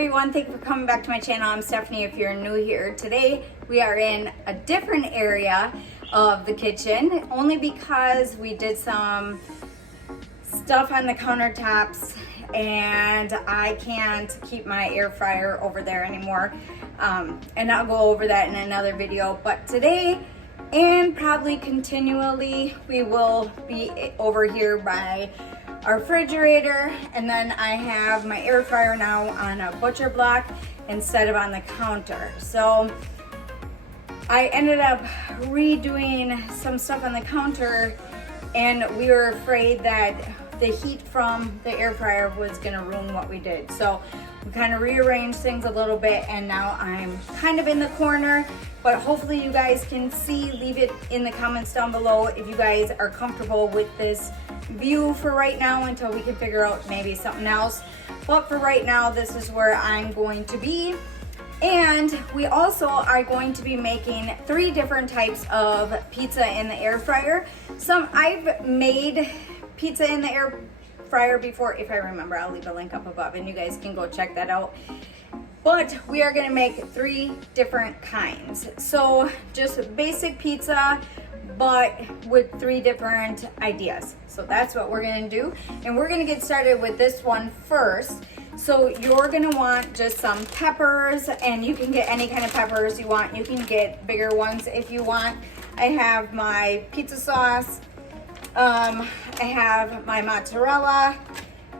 everyone, thank you for coming back to my channel. I'm Stephanie if you're new here. Today we are in a different area of the kitchen only because we did some stuff on the countertops and I can't keep my air fryer over there anymore, and I'll go over that in another video. But today and probably continually we will be over here by our refrigerator, and then I have my air fryer now on a butcher block instead of on the counter. So I ended up redoing some stuff on the counter and we were afraid that the heat from the air fryer was gonna ruin what we did. So we kind of rearranged things a little bit and now I'm kind of in the corner, but hopefully you guys can see. Leave it in the comments down below if you guys are comfortable with this view for right now until we can figure out maybe something else. But for right now, this is where I'm going to be. And we also are going to be making 3 different types of pizza in the air fryer. I've made pizza in the air fryer before. If I remember, I'll leave a link up above and you guys can go check that out. But we are gonna make 3 different kinds. So just basic pizza, but with 3 different ideas. So that's what we're gonna do. And we're gonna get started with this one first. So you're gonna want just some peppers, and you can get any kind of peppers you want. You can get bigger ones if you want. I have my pizza sauce, I have my mozzarella,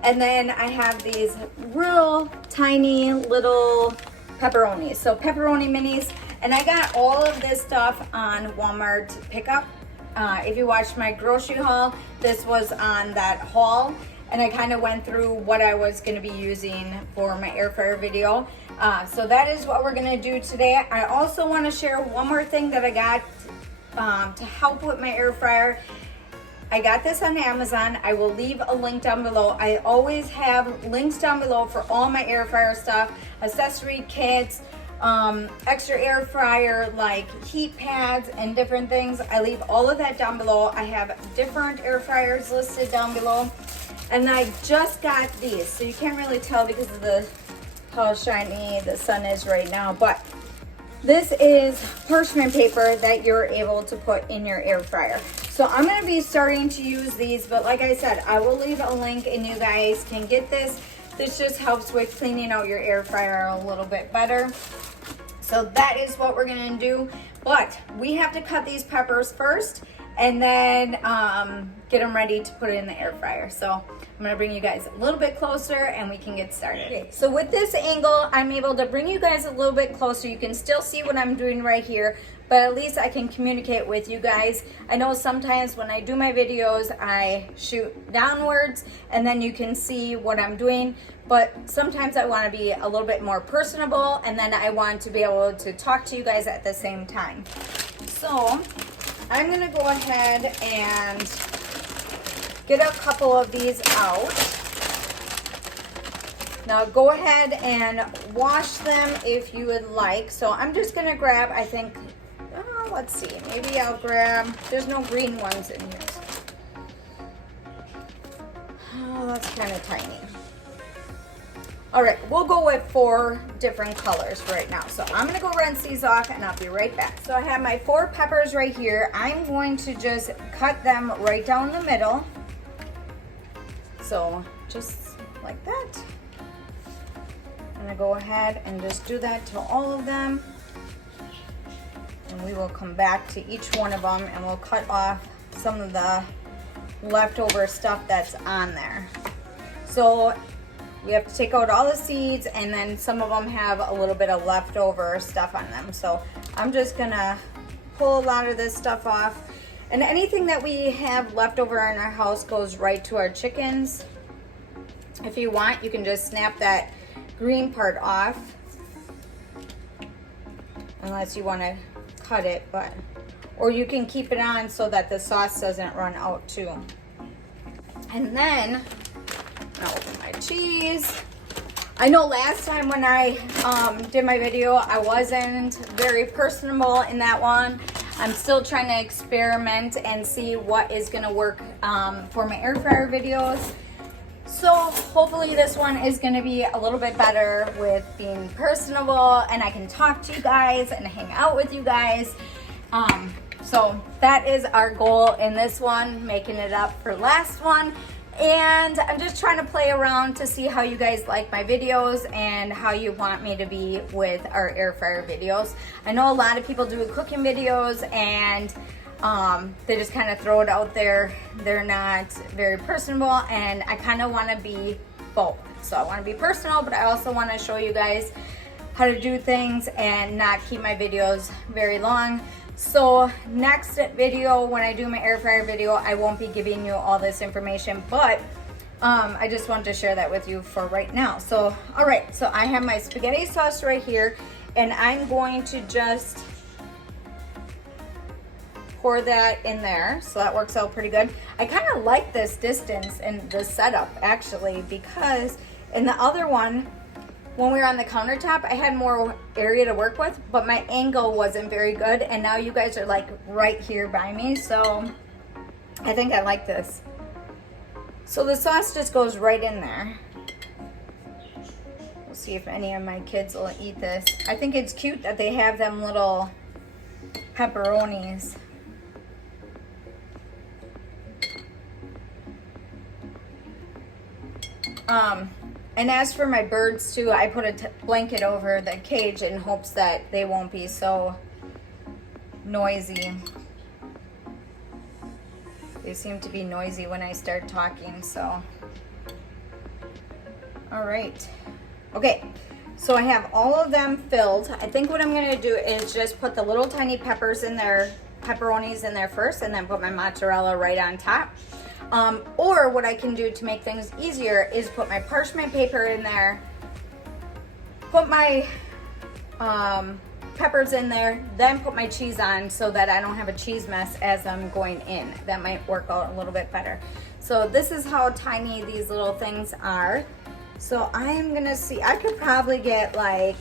and then I have these real tiny little pepperonis. So pepperoni minis. And I got all of this stuff on Walmart pickup. If you watched my grocery haul, this was on that haul. And I kind of went through what I was going to be using for my air fryer video. So that is what we're going to do today. I also want to share one more thing that I got to help with my air fryer. I got this on Amazon. I will leave a link down below. I always have links down below for all my air fryer stuff, accessory kits, extra air fryer like heat pads and different things. I leave all of that down below. I have different air fryers listed down below. And I just got these, so you can't really tell because of how shiny the sun is right now, but this is parchment paper that you're able to put in your air fryer. So I'm gonna be starting to use these, but like I said, I will leave a link and you guys can get this. This just helps with cleaning out your air fryer a little bit better. So that is what we're gonna do. But we have to cut these peppers first and then get them ready to put it in the air fryer. So I'm gonna bring you guys a little bit closer and we can get started. Okay, so with this angle, I'm able to bring you guys a little bit closer. You can still see what I'm doing right here, but at least I can communicate with you guys. I know sometimes when I do my videos, I shoot downwards and then you can see what I'm doing, but sometimes I wanna be a little bit more personable and then I want to be able to talk to you guys at the same time. So I'm gonna go ahead and get a couple of these out. Now go ahead and wash them if you would like. So I'm just gonna grab, I think, let's see, maybe I'll grab, there's no green ones in here. Oh, that's kind of tiny. All right, we'll go with 4 different colors right now. So I'm gonna go rinse these off and I'll be right back. So I have my 4 peppers right here. I'm going to just cut them right down the middle. So just like that. I'm gonna go ahead and just do that to all of them. And we will come back to each one of them and we'll cut off some of the leftover stuff that's on there. So we have to take out all the seeds, and then some of them have a little bit of leftover stuff on them. So I'm just gonna pull a lot of this stuff off. And anything that we have left over in our house goes right to our chickens. If you want, you can just snap that green part off, unless you want to cut it, or you can keep it on so that the sauce doesn't run out too. And then I'll open my cheese. I know last time when I did my video, I wasn't very personable in that one. I'm still trying to experiment and see what is gonna work for my air fryer videos. So hopefully this one is going to be a little bit better with being personable, and I can talk to you guys and hang out with you guys. So that is our goal in this one, making it up for last one. And I'm just trying to play around to see how you guys like my videos and how you want me to be with our air fryer videos. I know a lot of people do cooking videos and they just kind of throw it out there. They're not very personable, and I kind of want to be both. So I want to be personal, but I also want to show you guys how to do things and not keep my videos very long. So next video, when I do my air fryer video, I won't be giving you all this information, but I just wanted to share that with you for right now. So, all right, so I have my spaghetti sauce right here, and I'm going to just pour that in there. So that works out pretty good. I kind of like this distance and the setup actually, because in the other one, when we were on the countertop, I had more area to work with, but my angle wasn't very good. And now you guys are like right here by me. So I think I like this. So the sauce just goes right in there. We'll see if any of my kids will eat this. I think it's cute that they have them little pepperonis. And as for my birds too, I put a blanket over the cage in hopes that they won't be so noisy. They seem to be noisy when I start talking, so. All right. Okay, so I have all of them filled. I think what I'm gonna do is just put the little tiny peppers in there, pepperonis in there first, and then put my mozzarella right on top. Or what I can do to make things easier is put my parchment paper in there, put my peppers in there, then put my cheese on so that I don't have a cheese mess as I'm going in. That might work out a little bit better. So this is how tiny these little things are. So I'm gonna see, I could probably get like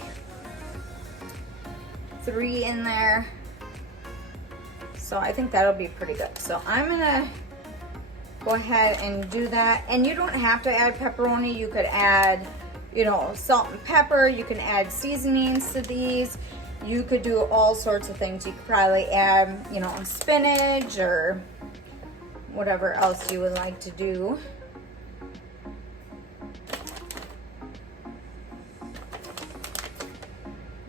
3 in there. So I think that'll be pretty good. So I'm gonna go ahead and do that. And you don't have to add pepperoni. You could add, you know, salt and pepper. You can add seasonings to these. You could do all sorts of things. You could probably add, you know, spinach or whatever else you would like to do.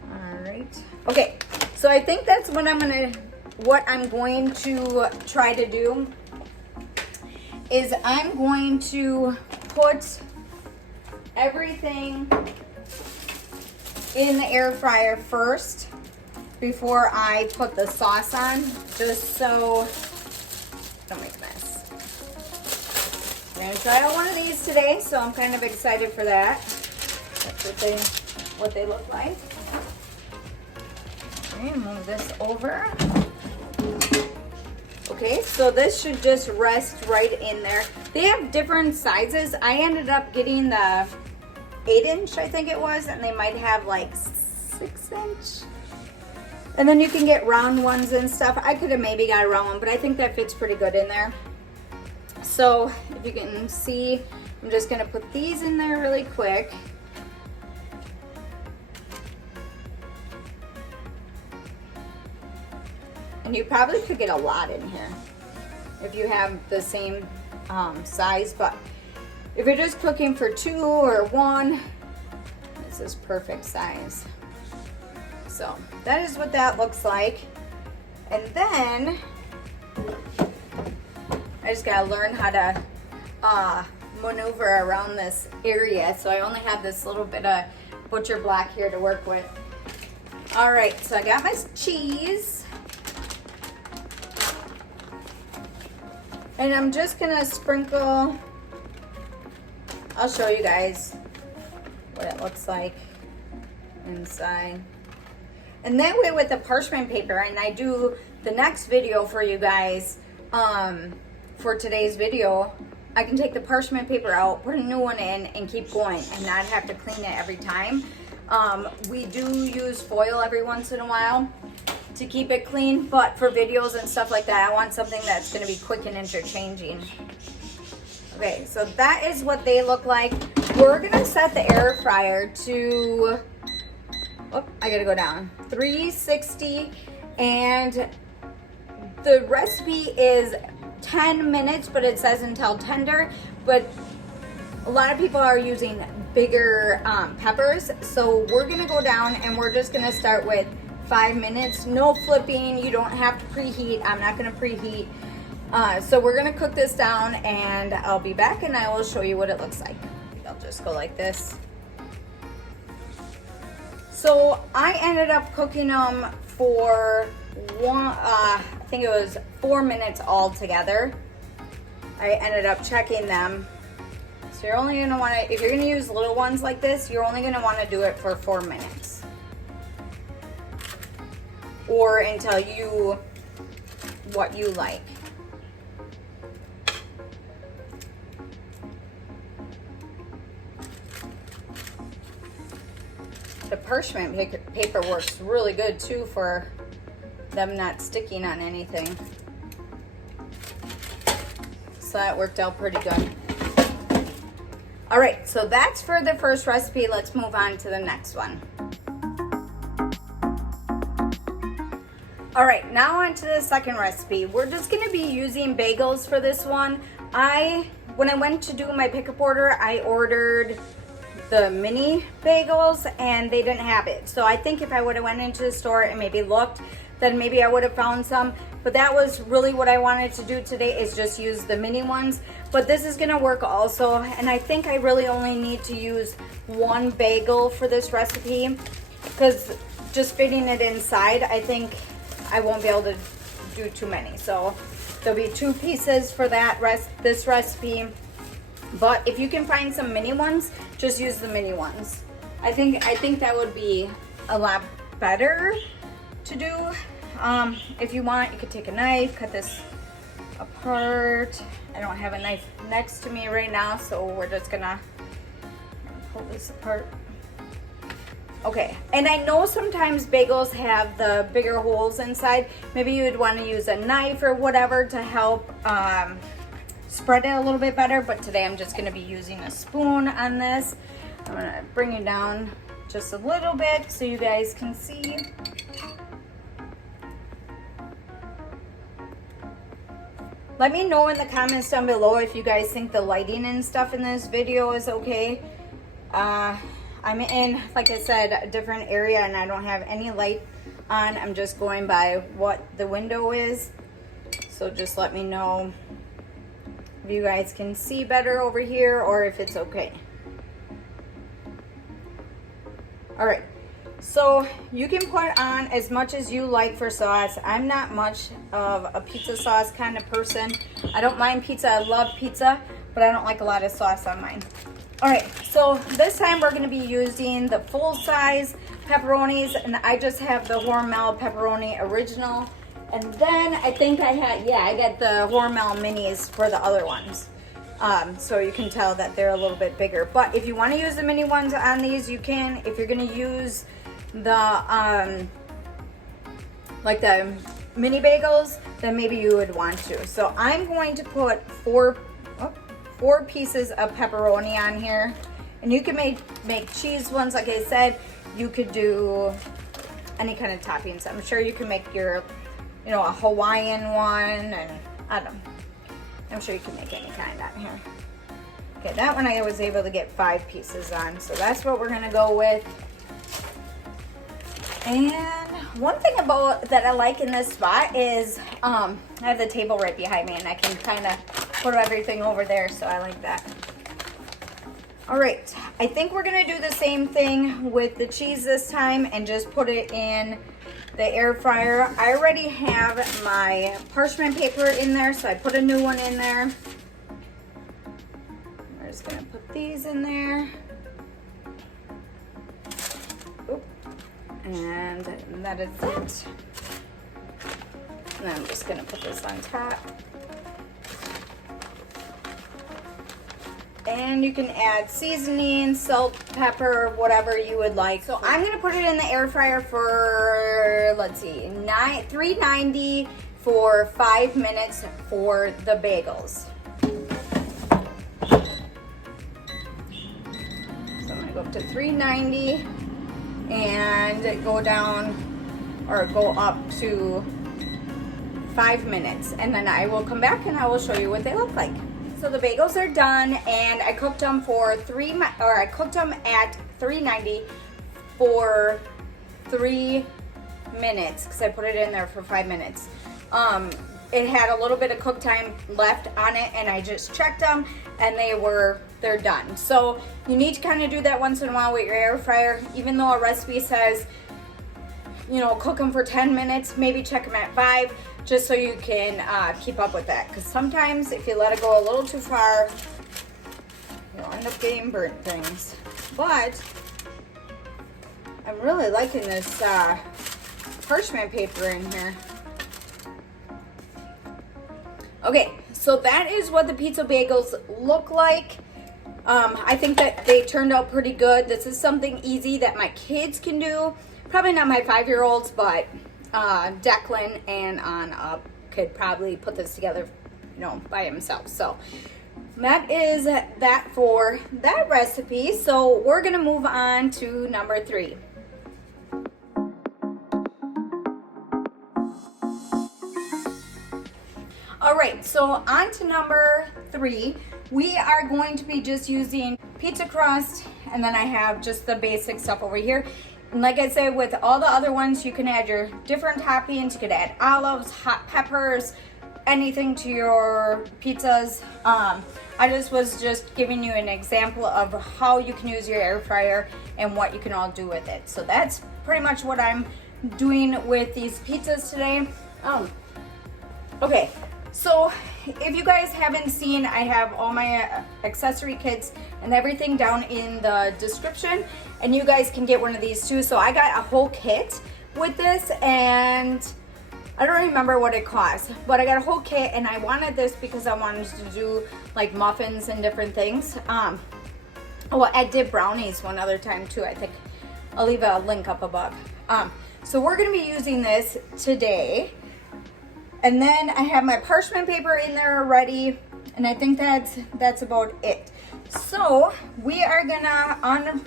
All right. Okay. So I think that's what I'm going to try to do. Is I'm going to put everything in the air fryer first before I put the sauce on, just so don't make a mess. I'm gonna try out one of these today, so I'm kind of excited for that. That's what they look like. Okay, move this over. Okay, so this should just rest right in there. They have different sizes. I ended up getting the 8-inch, I think it was, and they might have like 6-inch. And then you can get round ones and stuff. I could have maybe got a round one, but I think that fits pretty good in there. So if you can see, I'm just gonna put these in there really quick. And you probably could get a lot in here if you have the same size, but if you're just cooking for 2 or 1, this is perfect size. So that is what that looks like. And then I just gotta learn how to maneuver around this area. So I only have this little bit of butcher block here to work with. All right, so I got my cheese. And I'm just gonna sprinkle, I'll show you guys what it looks like inside. And that way with the parchment paper, and I do the next video for you guys, for today's video, I can take the parchment paper out, put a new one in, and keep going and not have to clean it every time. We do use foil every once in a while to keep it clean, but for videos and stuff like that, I want something that's going to be quick and interchanging. Okay, so that is what they look like. We're gonna set the air fryer to, oh, I gotta go down, 360, and the recipe is 10 minutes, but it says until tender, but a lot of people are using bigger peppers, so we're gonna go down and we're just gonna start with 5 minutes. No flipping, you don't have to preheat. I'm not gonna preheat. So we're gonna cook this down and I'll be back and I will show you what it looks like. I'll just go like this. So I ended up cooking them for I think it was 4 minutes all together. I ended up checking them. So you're only gonna wanna, if you're gonna use little ones like this, you're only gonna wanna do it for 4 minutes. Or until what you like. The parchment paper works really good too for them not sticking on anything. So that worked out pretty good. All right, so that's for the first recipe. Let's move on to the next one. All right, now on to the second recipe. We're just gonna be using bagels for this one. When I went to do my pickup order, I ordered the mini bagels and they didn't have it. So I think if I would have went into the store and maybe looked, then maybe I would have found some. But that was really what I wanted to do today, is just use the mini ones. But this is gonna work also. And I think I really only need to use one bagel for this recipe, because just fitting it inside, I think I won't be able to do too many. So there'll be 2 pieces for this recipe. But if you can find some mini ones, just use the mini ones. I think that would be a lot better to do. If you want, you could take a knife, cut this apart. I don't have a knife next to me right now, so we're just gonna pull this apart. Okay, and I know sometimes bagels have the bigger holes inside. Maybe you would want to use a knife or whatever to help spread it a little bit better, but today I'm just gonna be using a spoon on this. I'm gonna bring it down just a little bit so you guys can see. Let me know in the comments down below if you guys think the lighting and stuff in this video is okay. I'm in, like I said, a different area and I don't have any light on. I'm just going by what the window is. So just let me know if you guys can see better over here or if it's okay. All right, so you can put on as much as you like for sauce. I'm not much of a pizza sauce kind of person. I don't mind pizza, I love pizza, but I don't like a lot of sauce on mine. All right, so this time we're gonna be using the full-size pepperonis, and I just have the Hormel pepperoni original. And then I think I got the Hormel minis for the other ones. So you can tell that they're a little bit bigger. But if you wanna use the mini ones on these, you can. If you're gonna use the, like the mini bagels, then maybe you would want to. So I'm going to put four pieces of pepperoni on here, and you can make cheese ones. Like I said, you could do any kind of toppings. I'm sure you can make your, you know, a Hawaiian one, and I don't know. I'm sure you can make any kind on here. Okay, that one I was able to get 5 pieces on, so that's what we're gonna go with. And one thing about that I like in this spot is I have the table right behind me and I can kind of put everything over there, so I like that. All right, I think we're gonna do the same thing with the cheese this time and just put it in the air fryer. I already have my parchment paper in there, so I put a new one in there. We're just gonna put these in there. Oop. And that is it. And I'm just gonna put this on top. And you can add seasoning, salt, pepper, whatever you would like. So I'm gonna put it in the air fryer for, let's see, 390 for 5 minutes for the bagels. up to 390 and go down or go up to 5 minutes, and then I will come back and I will show you what they look like. So the bagels are done, and I cooked them for at 390 for 3 minutes because I put it in there for 5 minutes. It had a little bit of cook time left on it, and I just checked them, and they're done. So you need to kind of do that once in a while with your air fryer. Even though a recipe says, you know, cook them for 10 minutes, maybe check them at 5, just so you can keep up with that. Because sometimes if you let it go a little too far, you'll end up getting burnt things. But I'm really liking this parchment paper in here. Okay, so that is what the pizza bagels look like. I think that they turned out pretty good. This is something easy that my kids can do. Probably not my 5-year-olds, but Declan and on up could probably put this together, you know, by himself. So that is that for that recipe. So we're gonna move on to number 3. All right, so on to number 3. We are going to be just using pizza crust, and then I have just the basic stuff over here. And like I said, with all the other ones, you can add your different toppings. You could add olives, hot peppers, anything to your pizzas. I was just giving you an example of how you can use your air fryer and what you can all do with it. So that's pretty much what I'm doing with these pizzas today. Okay. So if you guys haven't seen, I have all my accessory kits and everything down in the description, and you guys can get one of these too. So I got a whole kit with this, and I don't remember what it cost, but I got a whole kit, and I wanted this because I wanted to do like muffins and different things. Well, I did brownies one other time too. I think I'll leave a link up above. So we're gonna be using this today. And then I have my parchment paper in there already, and I think that's about it. So we are gonna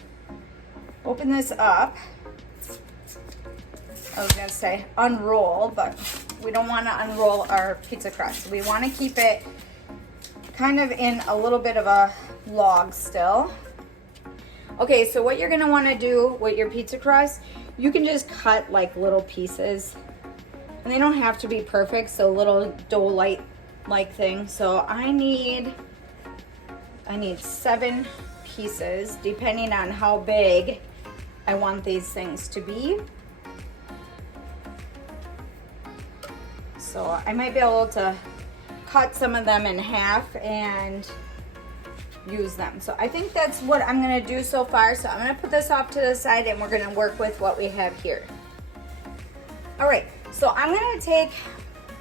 open this up. I was gonna say unroll, but we don't want to unroll our pizza crust. We want to keep it kind of in a little bit of a log still. Okay, so what you're gonna want to do with your pizza crust, you can just cut like little pieces. And they don't have to be perfect, so little dough-like thing. So I need 7 pieces, depending on how big I want these things to be. So I might be able to cut some of them in half and use them. So I think that's what I'm gonna do so far. So I'm gonna put this off to the side, and we're gonna work with what we have here. All right. So I'm gonna take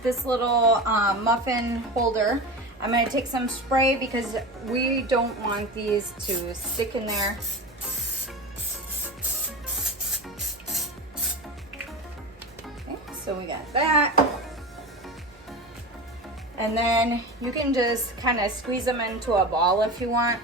this little muffin holder. I'm gonna take some spray because we don't want these to stick in there. Okay, so we got that. And then you can just kind of squeeze them into a ball if you want.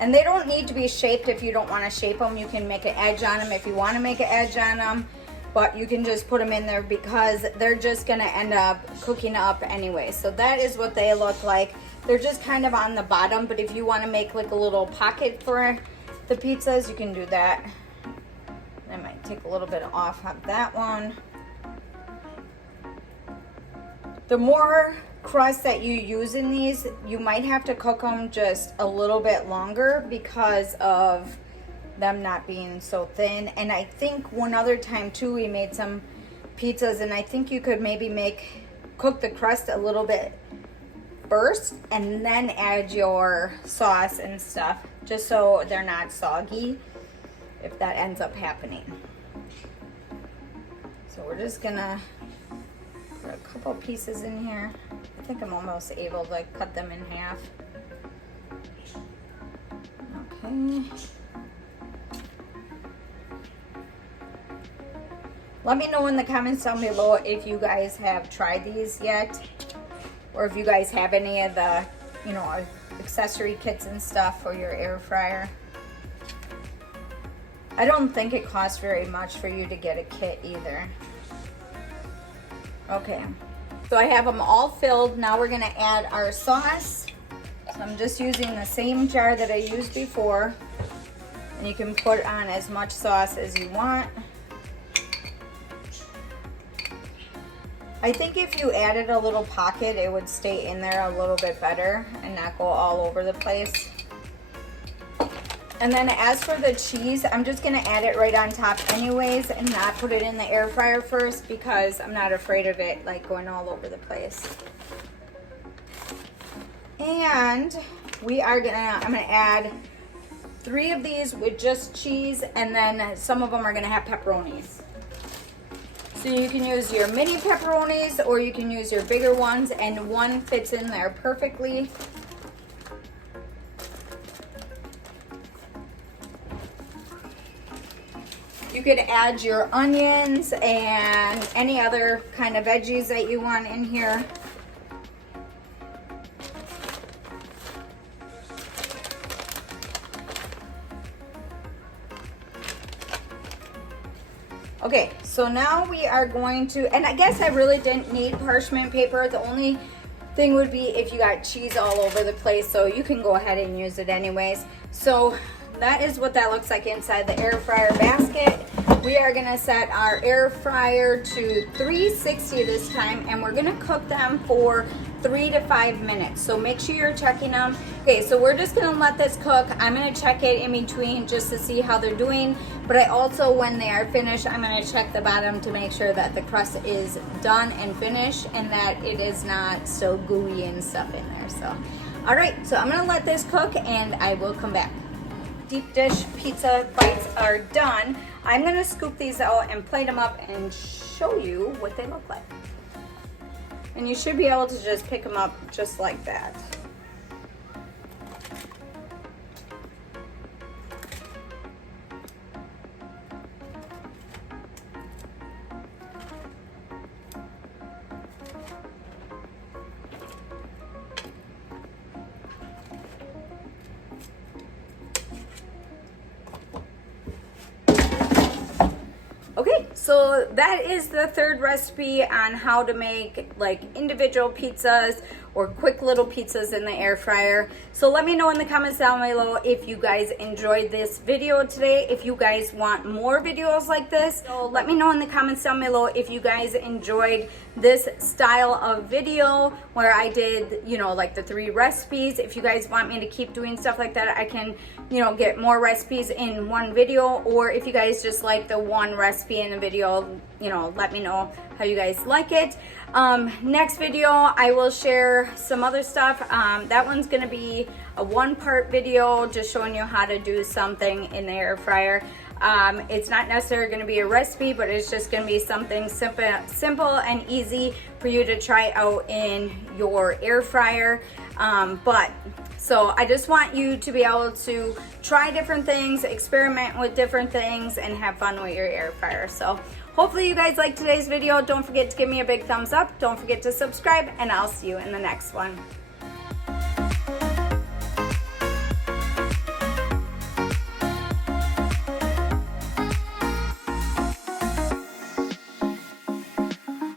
And they don't need to be shaped if you don't want to shape them. You can make an edge on them if you want to make an edge on them. But you can just put them in there because they're just gonna end up cooking up anyway. So that is what they look like. They're just kind of on the bottom, but if you wanna make like a little pocket for the pizzas, you can do that. I might take a little bit off of that one. The more crust that you use in these, you might have to cook them just a little bit longer because of them not being so thin. And I think one other time too, we made some pizzas, and I think you could maybe cook the crust a little bit first and then add your sauce and stuff, just so they're not soggy if that ends up happening. So we're just gonna put a couple pieces in here. I think I'm almost able to cut them in half. Okay. Let me know in the comments down below if you guys have tried these yet, or if you guys have any of the, you know, accessory kits and stuff for your air fryer. I don't think it costs very much for you to get a kit either. Okay, so I have them all filled. Now we're gonna add our sauce. So I'm just using the same jar that I used before. And you can put on as much sauce as you want. I think if you added a little pocket, it would stay in there a little bit better and not go all over the place. And then as for the cheese, I'm just gonna add it right on top anyways and not put it in the air fryer first because I'm not afraid of it like going all over the place. And I'm gonna add 3 of these with just cheese, and then some of them are gonna have pepperonis. So you can use your mini pepperonis or you can use your bigger ones, and one fits in there perfectly. You could add your onions and any other kind of veggies that you want in here. Okay, so now we are going to, and I guess I really didn't need parchment paper. The only thing would be if you got cheese all over the place, so you can go ahead and use it anyways. So that is what that looks like inside the air fryer basket. We are gonna set our air fryer to 360 this time, and we're gonna cook them for 3 to 5 minutes. So make sure you're checking them. Okay, so we're just gonna let this cook. I'm gonna check it in between just to see how they're doing. But I also, when they are finished, I'm gonna check the bottom to make sure that the crust is done and finished and that it is not still gooey and stuff in there. So, all right, so I'm gonna let this cook and I will come back. Deep dish pizza bites are done. I'm gonna scoop these out and plate them up and show you what they look like. And you should be able to just pick them up just like that. Okay, so that is the third recipe on how to make like individual pizzas or quick little pizzas in the air fryer. So let me know in the comments down below if you guys enjoyed this video today, if you guys want more videos like this. So let me know in the comments down below if you guys enjoyed this style of video where I did, you know, like the 3 recipes. If you guys want me to keep doing stuff like that, I can, you know, get more recipes in one video. Or if you guys just like the one recipe in a video, you know, let me know how you guys like it. Next video I will share some other stuff. That one's gonna be a 1-part video just showing you how to do something in the air fryer. It's not necessarily going to be a recipe, but it's just going to be something simple and easy for you to try out in your air fryer. So I just want you to be able to try different things, experiment with different things, and have fun with your air fryer. So hopefully you guys liked today's video. Don't forget to give me a big thumbs up. Don't forget to subscribe, and I'll see you in the next one.